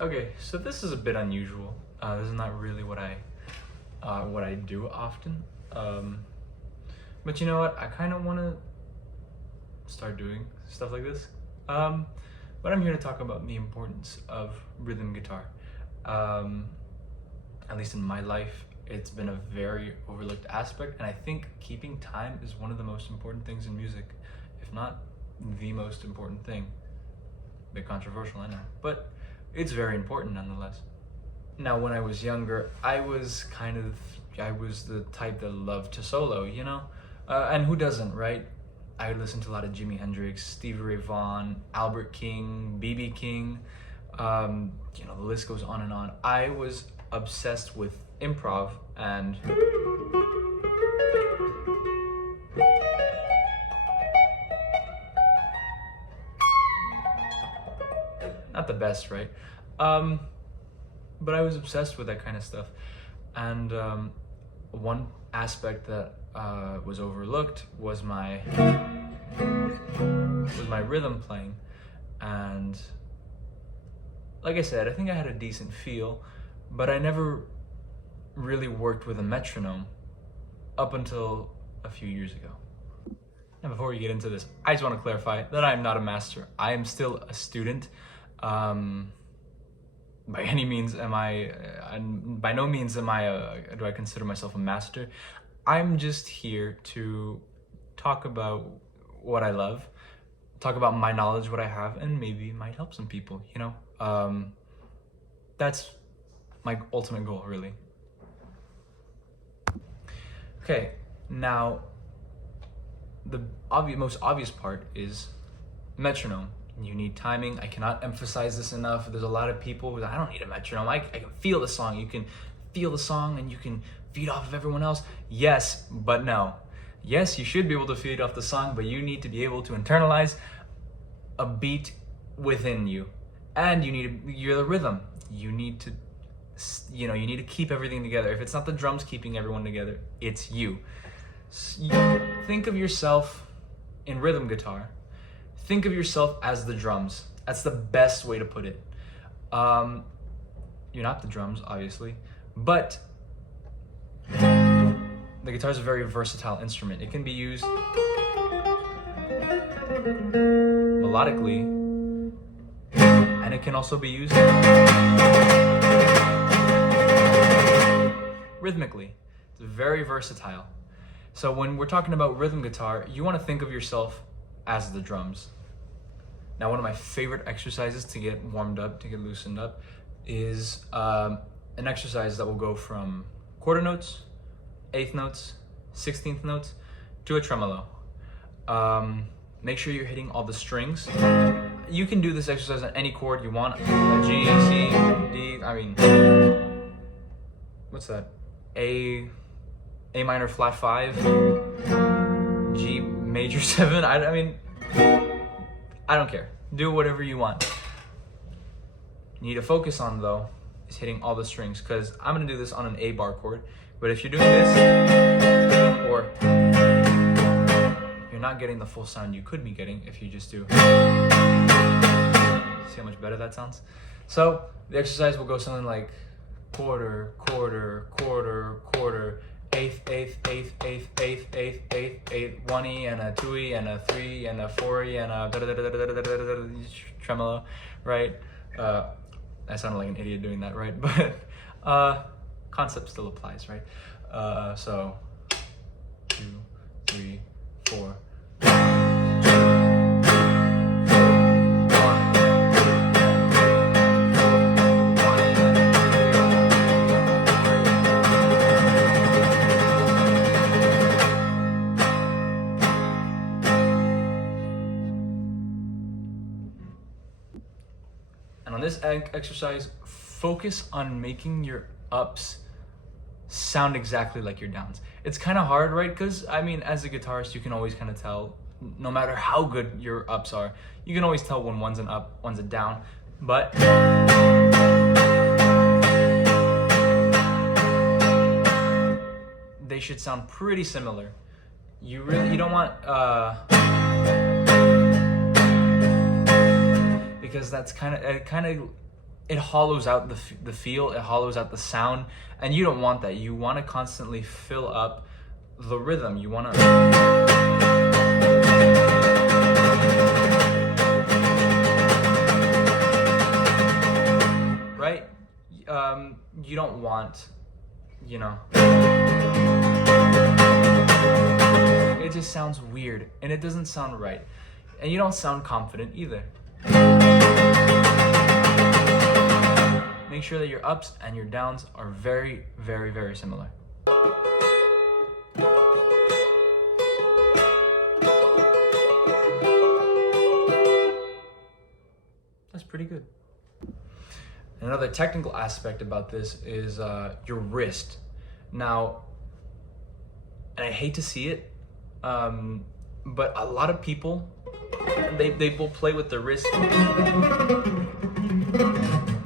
Okay, so this is a bit unusual. This is not really what I do often. But you know what? I kind of want to start doing stuff like this. But I'm here to talk about the importance of rhythm guitar. At least in my life, it's been a very overlooked aspect, and I think keeping time is one of the most important things in music, if not the most important thing. A bit controversial, I know, but it's very important nonetheless. Now, when I was younger, I was the type that loved to solo, you know? And who doesn't, right? I would listen to a lot of Jimi Hendrix, Stevie Ray Vaughan, Albert King, B.B. King, the list goes on and on. I was obsessed with improv and not the best, right? But I was obsessed with that kind of stuff. And one aspect that was overlooked was my rhythm playing. And like I said, I think I had a decent feel, but I never really worked with a metronome up until a few years ago. Now, before we get into this, I just want to clarify that I am not a master. I am still a student. By any means am I, by no means do I consider myself a master. I'm just here to talk about what I love, talk about my knowledge, what I have, and maybe it might help some people, you know? That's my ultimate goal, really. Okay, now, the most obvious part is metronome. You need timing. I cannot emphasize this enough. There's a lot of people who I don't need a metronome. I can feel the song. You can feel the song and you can feed off of everyone else. Yes, but no. Yes, you should be able to feed off the song, but you need to be able to internalize a beat within you. And you're the rhythm. You need to, you need to keep everything together. If it's not the drums keeping everyone together, it's you. Think of yourself in rhythm guitar. Think of yourself as the drums. That's the best way to put it. You're not the drums, obviously, but the guitar is a very versatile instrument. It can be used melodically, and it can also be used rhythmically. It's very versatile. So when we're talking about rhythm guitar, you want to think of yourself as the drums. Now, one of my favorite exercises to get warmed up, to get loosened up, is an exercise that will go from quarter notes, eighth notes, 16th notes, to a tremolo. Make sure you're hitting all the strings. You can do this exercise on any chord you want. G, C, D, what's that? A minor flat 5, G major 7, I don't care. Do whatever you want. You need to focus on, though, is hitting all the strings, because I'm going to do this on an A bar chord, but if you're doing this, or you're not getting the full sound you could be getting if you just do. See how much better that sounds? So the exercise will go something like quarter, quarter, quarter, quarter, eighth, eighth, eighth, eighth, eighth, eighth, eighth, eighth, 1E and a 2E and a 3 and a 4E and a tremolo, right? I sounded like an idiot doing that, right? But concept still applies, right? So 2, 3, 4. And on this exercise, focus on making your ups sound exactly like your downs. It's kind of hard, right? Because, as a guitarist, you can always kind of tell, no matter how good your ups are, you can always tell when one's an up, one's a down. But they should sound pretty similar. You don't want, because that's it it hollows out the feel, it hollows out the sound, and you don't want that. You want to constantly fill up the rhythm. You want to, right? You don't want, you know, it just sounds weird and it doesn't sound right, and you don't sound confident either. Make sure that your ups and your downs are very, very, very similar. That's pretty good. Another technical aspect about this is your wrist. Now, and I hate to see it, but a lot of people, they will play with the wrist.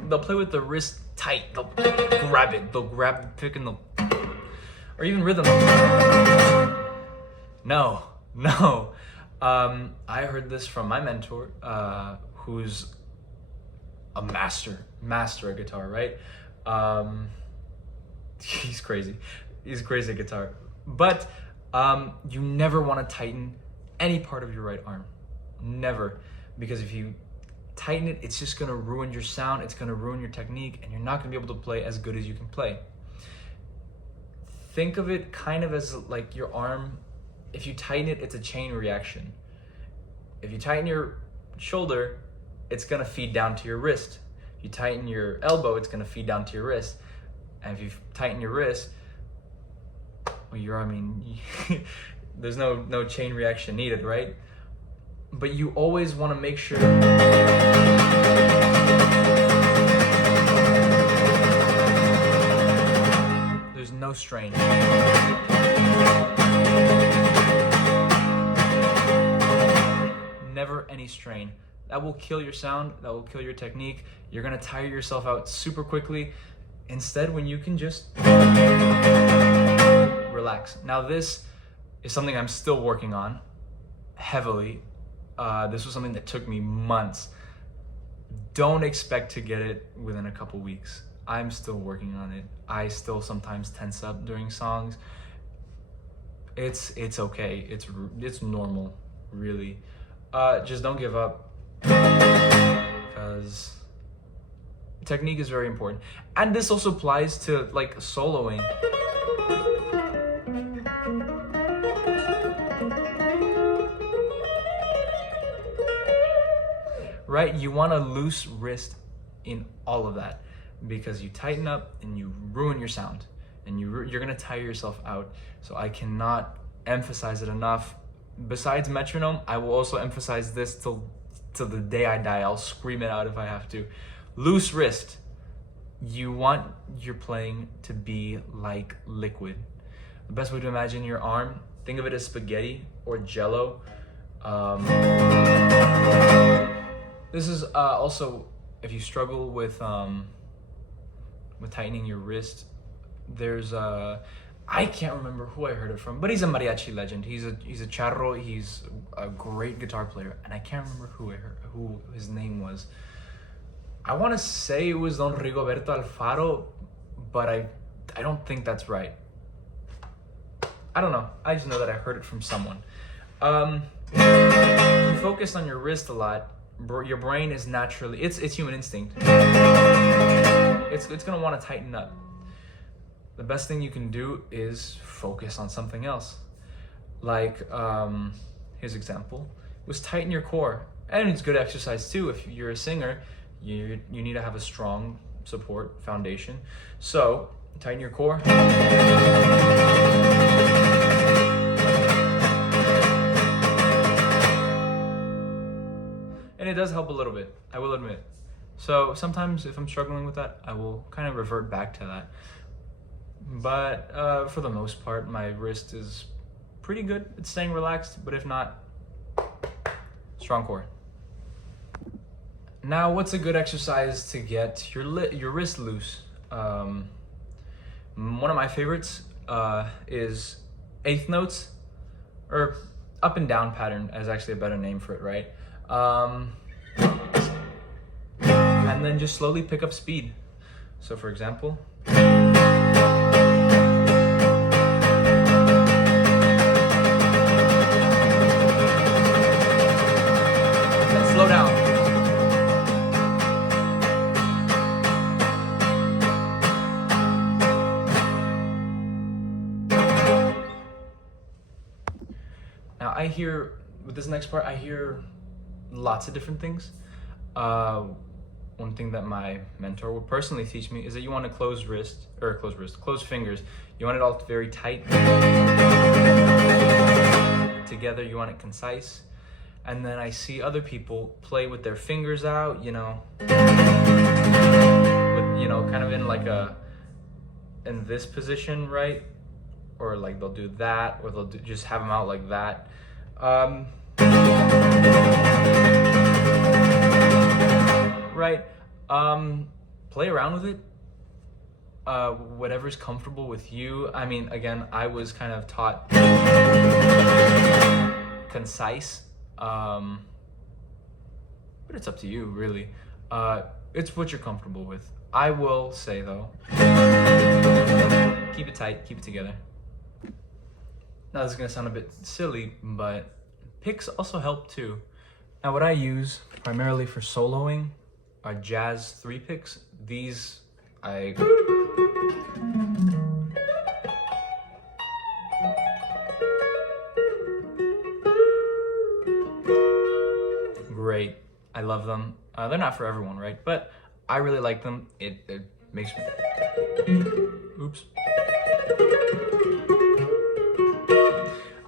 They'll play with the wrist tight. They'll grab it. They'll grab the pick and they'll, or even rhythm. No. I heard this from my mentor, who's a master at guitar, right? He's crazy. He's crazy at guitar. But you never want to tighten any part of your right arm. Never. Because if you tighten it, it's just going to ruin your sound, it's going to ruin your technique, and you're not going to be able to play as good as you can play. Think of it kind of as like your arm. If you tighten it, it's a chain reaction. If you tighten your shoulder, it's going to feed down to your wrist. If you tighten your elbow, it's going to feed down to your wrist. And if you tighten your wrist, well, there's no chain reaction needed, right? But you always want to make sure there's no strain. Never any strain. That will kill your sound, that will kill your technique. You're going to tire yourself out super quickly. Instead, when you can just relax. Now, this is something I'm still working on heavily. This was something that took me months. Don't expect to get it within a couple weeks. I'm still working on it. I still sometimes tense up during songs. It's okay. It's normal, really. Just don't give up, because technique is very important. And this also applies to like soloing. Right? You want a loose wrist in all of that, because you tighten up and you ruin your sound, and you're gonna tire yourself out. So I cannot emphasize it enough. Besides metronome, I will also emphasize this till the day I die. I'll scream it out if I have to. Loose wrist. You want your playing to be like liquid. The best way to imagine your arm, think of it as spaghetti or jello. This is also, if you struggle with tightening your wrist, there's I can't remember who I heard it from, but he's a mariachi legend. He's a charro. He's a great guitar player, and I can't remember who his name was. I want to say it was Don Rigoberto Alfaro, but I don't think that's right. I don't know. I just know that I heard it from someone. You focus on your wrist a lot. Your brain is naturally, it's human instinct. It's gonna want to tighten up. The best thing you can do is focus on something else. Like his example was tighten your core, and it's good exercise too. If you're a singer, you need to have a strong support foundation. So tighten your core. And it does help a little bit, I will admit. So sometimes if I'm struggling with that, I will kind of revert back to that. But for the most part, my wrist is pretty good at staying relaxed, but if not, strong core. Now, what's a good exercise to get your wrist loose? One of my favorites is eighth notes, or up and down pattern is actually a better name for it, right? and then just slowly pick up speed. So for example, slow down. Now I hear, with this next part, I hear lots of different things. One thing that my mentor would personally teach me is that you want to close fingers. You want it all very tight together. You want it concise. And then I see other people play with their fingers out, with, kind of in like in this position, right? Or like they'll do that, or they'll just have them out like that. Right. Play around with it. Whatever's comfortable with you. I mean, again, I was kind of taught concise. But it's up to you, really. It's what you're comfortable with. I will say though, keep it tight, keep it together. Now this is gonna sound a bit silly, but picks also help too. Now what I use primarily for soloing are jazz 3 picks. These great. I love them. They're not for everyone, right? But I really like them. It makes me... Oops.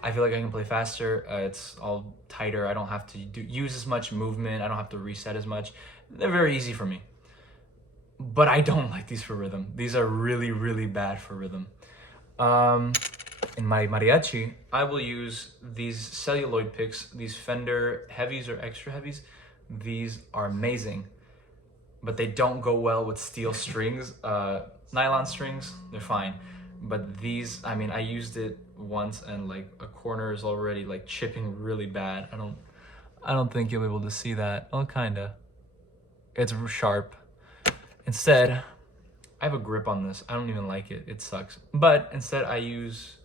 I feel like I can play faster. It's all tighter. I don't have to use as much movement. I don't have to reset as much. They're very easy for me. But I don't like these for rhythm. These are really, really bad for rhythm. In my mariachi, I will use these celluloid picks, these Fender heavies or extra heavies. These are amazing, but they don't go well with steel strings. Nylon strings, they're fine. But these, I mean, I used it once and like a corner is already like chipping really bad. I don't think you'll be able to see that. Oh, kinda. It's sharp. Instead, I have a grip on this. I don't even like it. It sucks. But instead I use,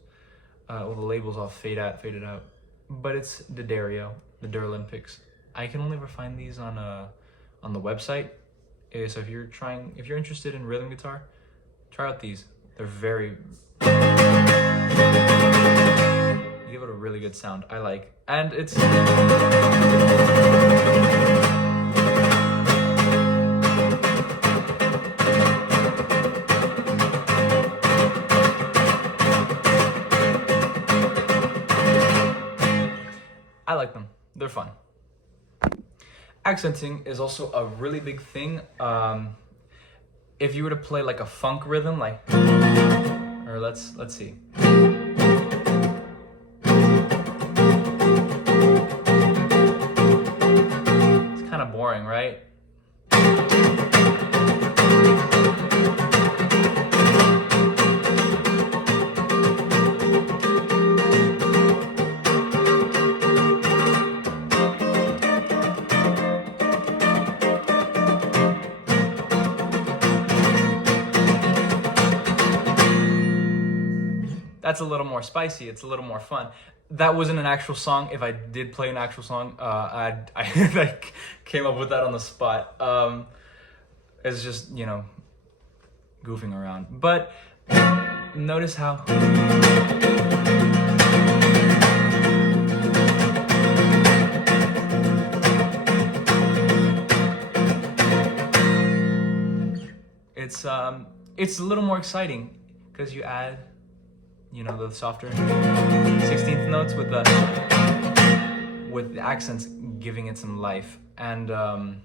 well, the label's all faded out. But it's the Duralin picks. I can only ever find these on the website. So if you're interested in rhythm guitar, try out these. They're very, you give it a really good sound. I like, and it's, I like them. They're fun. Accenting is also a really big thing. If you were to play like a funk rhythm, like, or let's see. It's kind of boring, right? That's a little more spicy. It's a little more fun. That wasn't an actual song. If I did play an actual song, I like came up with that on the spot. It's just, goofing around. But notice how it's a little more exciting because you add the softer 16th notes with the accents, giving it some life. And now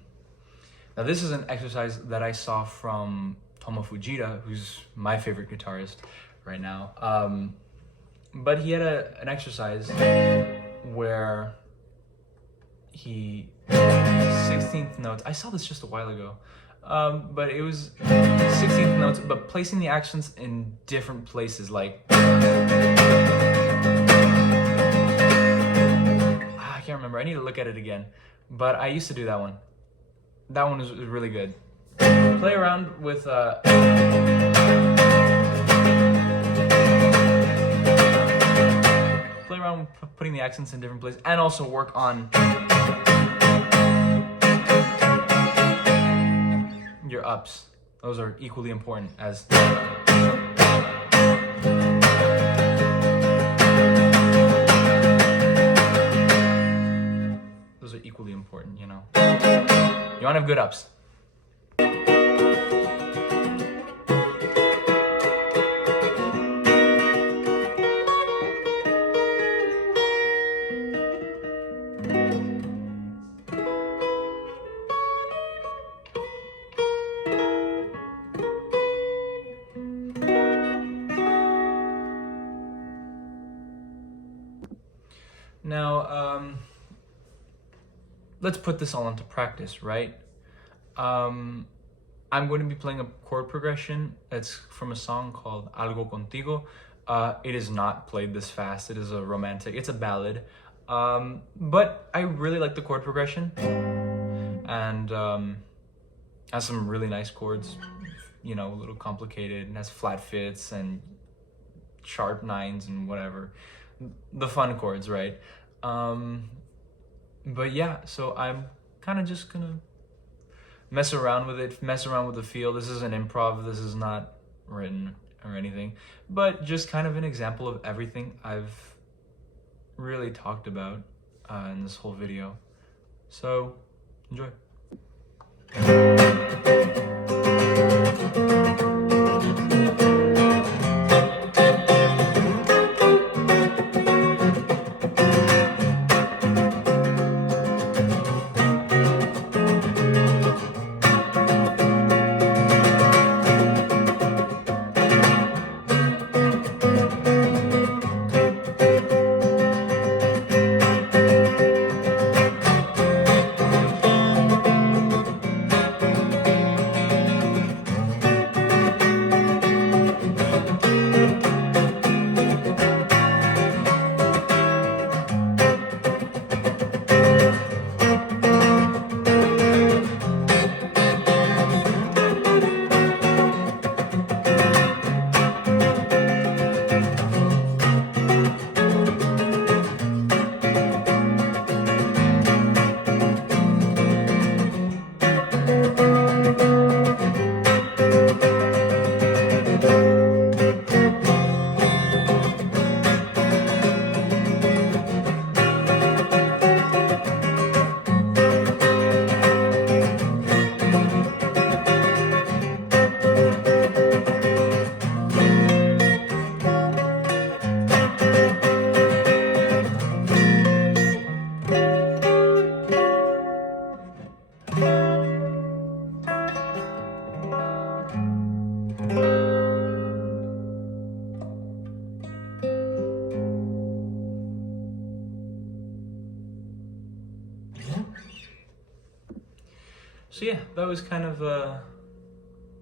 this is an exercise that I saw from Tomo Fujita, who's my favorite guitarist right now. But he had an exercise where he 16th notes. I saw this just a while ago. But it was 16th notes, but placing the accents in different places, like I can't remember. I need to look at it again. But I used to do that one. that one is really good. Play around with putting the accents in different places, and also work on your ups. Those are equally important as those are equally important, you know. You want to have good ups. Now, let's put this all into practice, right? I'm going to be playing a chord progression that's from a song called Algo Contigo. It is not played this fast. It is a romantic, it's a ballad. But I really like the chord progression, and has some really nice chords, you know, a little complicated, and has flat fifths and sharp nines and whatever. The fun chords, right? But yeah, so I'm kind of just gonna mess around with it, mess around with the feel. This is an improv, this is not written or anything, but just kind of an example of everything I've really talked about in this whole video. So, enjoy. So yeah, that was kind of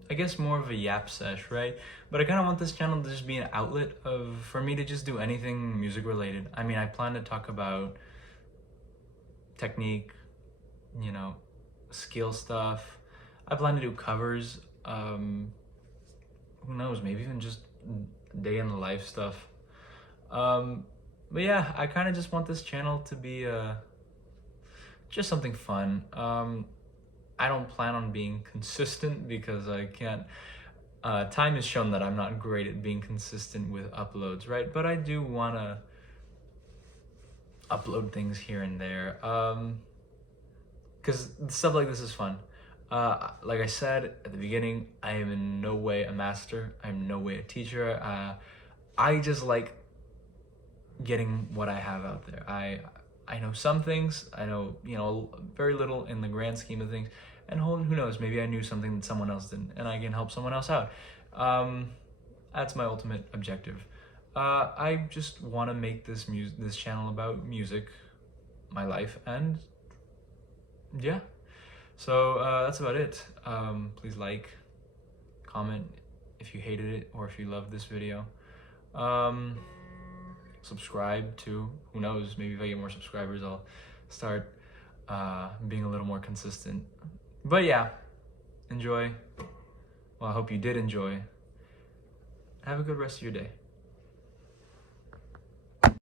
I guess more of a yap sesh, right? But I kind of want this channel to just be an outlet for me to just do anything music related. I mean, I plan to talk about technique, you know, skill stuff. I plan to do covers. Who knows? Maybe even just day in the life stuff. But yeah, I kind of just want this channel to be just something fun. I don't plan on being consistent because I can't. Time has shown that I'm not great at being consistent with uploads, right? But I do want to upload things here and there because stuff like this is fun. Like I said at the beginning, I am in no way a master. I'm in no way a teacher. I just like getting what I have out there. I know some things. I know, you know, very little in the grand scheme of things. And who knows, maybe I knew something that someone else didn't, and I can help someone else out. That's my ultimate objective. I just want to make this channel about music, my life, and yeah. So that's about it. Please like, comment if you hated it or if you loved this video. Subscribe too. Who knows? Maybe if I get more subscribers, I'll start being a little more consistent But yeah, enjoy. Well, I hope you did enjoy. Have a good rest of your day.